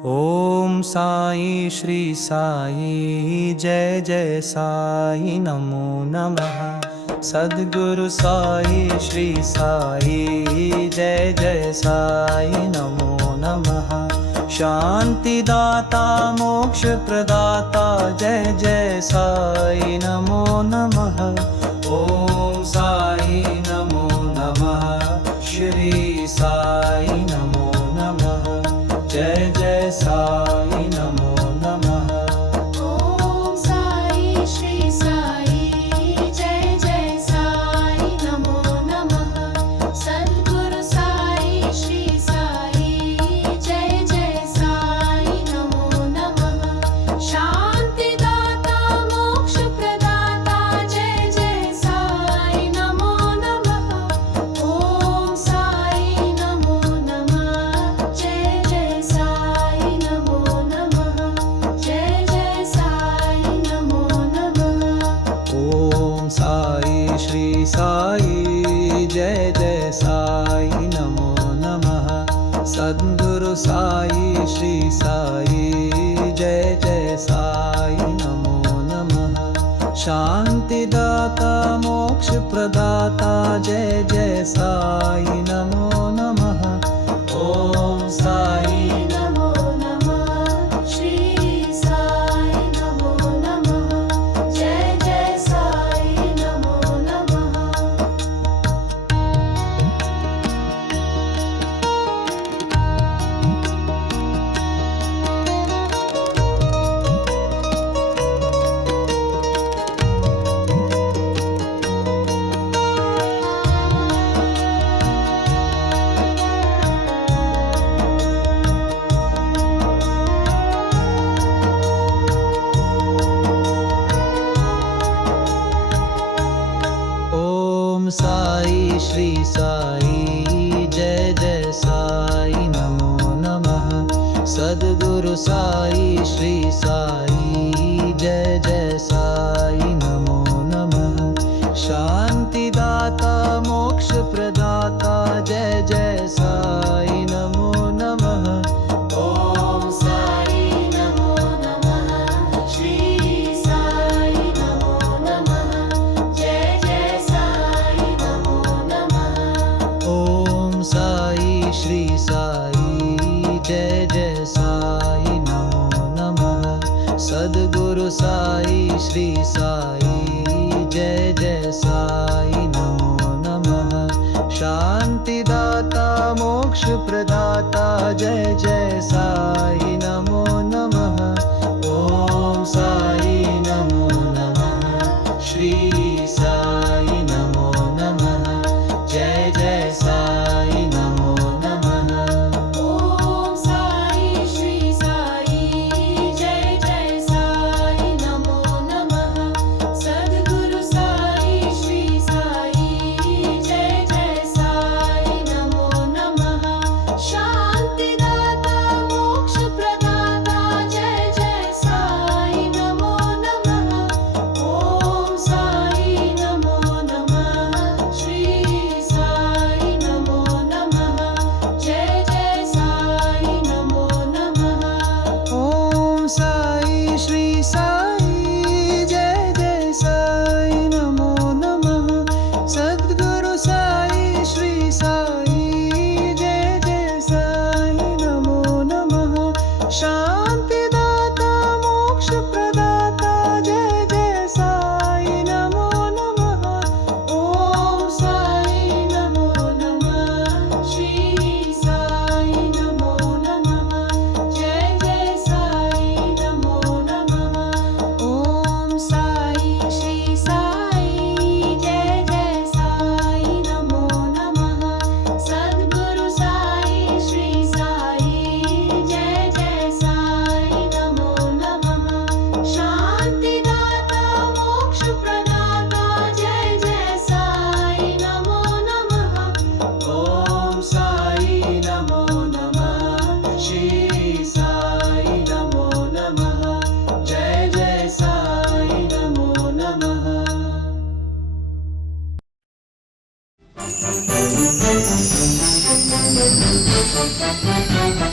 ओम साई श्री साई जय जय साई नमो नमः। सद्गुरु साई श्री साई जय जय साई नमो नमः। शांति दाता मोक्ष प्रदाता जय जय साई नमो नमः। ओम साई नमो नमः। श्री साई नमो नमः। जय जय साई नमो नमः। ओम साई श्री साई जय जय साई नमो नमः। सद्गुरु साई श्री साई जय जय साई नमो नमः। शांति दाता मोक्ष प्रदाता जय जय साई नमो नमः। ओम साई नमो नमः। जय जय साई नमो नमः। जय जय साई नमो नमः। ओम साई श्री साई जय जय साई नमो नमः। सद्गुरु साई श्री साई जय जय साई नमो नमः। शांति दाता मोक्ष प्रदाता जय जय साई नमो नमः। ओम साई नमो नमः। श्री साई नमो नमः। जय जय साई नमो नमः। ओम साई श्री साई जय जय साई नमो नमः। सद्गुरु साई श्री साई जय जय साई नमो नमः। शांति दाता मोक्ष प्रदाता जय जय साई नमो नमः। ओम साई नमो नमः। श्री साई नमो नमः। जय जय साई नमो नमः। ओम साई श्री साई जय जय साई नमो नमः। सद्गुरु साई श्री साई जय जय साई नमो नमः। शांति दाता मोक्ष प्रदाता जय जय साई नमो नमः। ओम साई नमो नमः। श्री साई नमो नमः। जय जय साई नमो नमः। ओम साई श्री साई जय जय साई नमो नमः। सद्गुरु साई श्री साई जय जय साई नमो नमः। शांति दाता मोक्ष प्रदाता जय जय साई नमो नमः। ओम साई नमो नमः। श्री साई नमो नमः। जय जय साई नमो नमः। ओम साई श्री साई जय जय साई नमो नमः। सद्गुरु साई श्री साई जय जय साई नमो नमः। शांति दाता मोक्ष प्रदाता जय जय साई नमो नमः। ओम साई नमो नमः। श्री साई नमो नमः। जय जय साई नमो नमः। ओम साई श्री साई जय जय साई नमो नमः। सद्गुरु साई श्री साई जय जय साई नमो नमः। शांति दाता मोक्ष प्रदाता जय जय साई नमो नमः। ओम साई नमो नमः। श्री साई नमो नमः। जय जय साई नमो नमः। Thank you.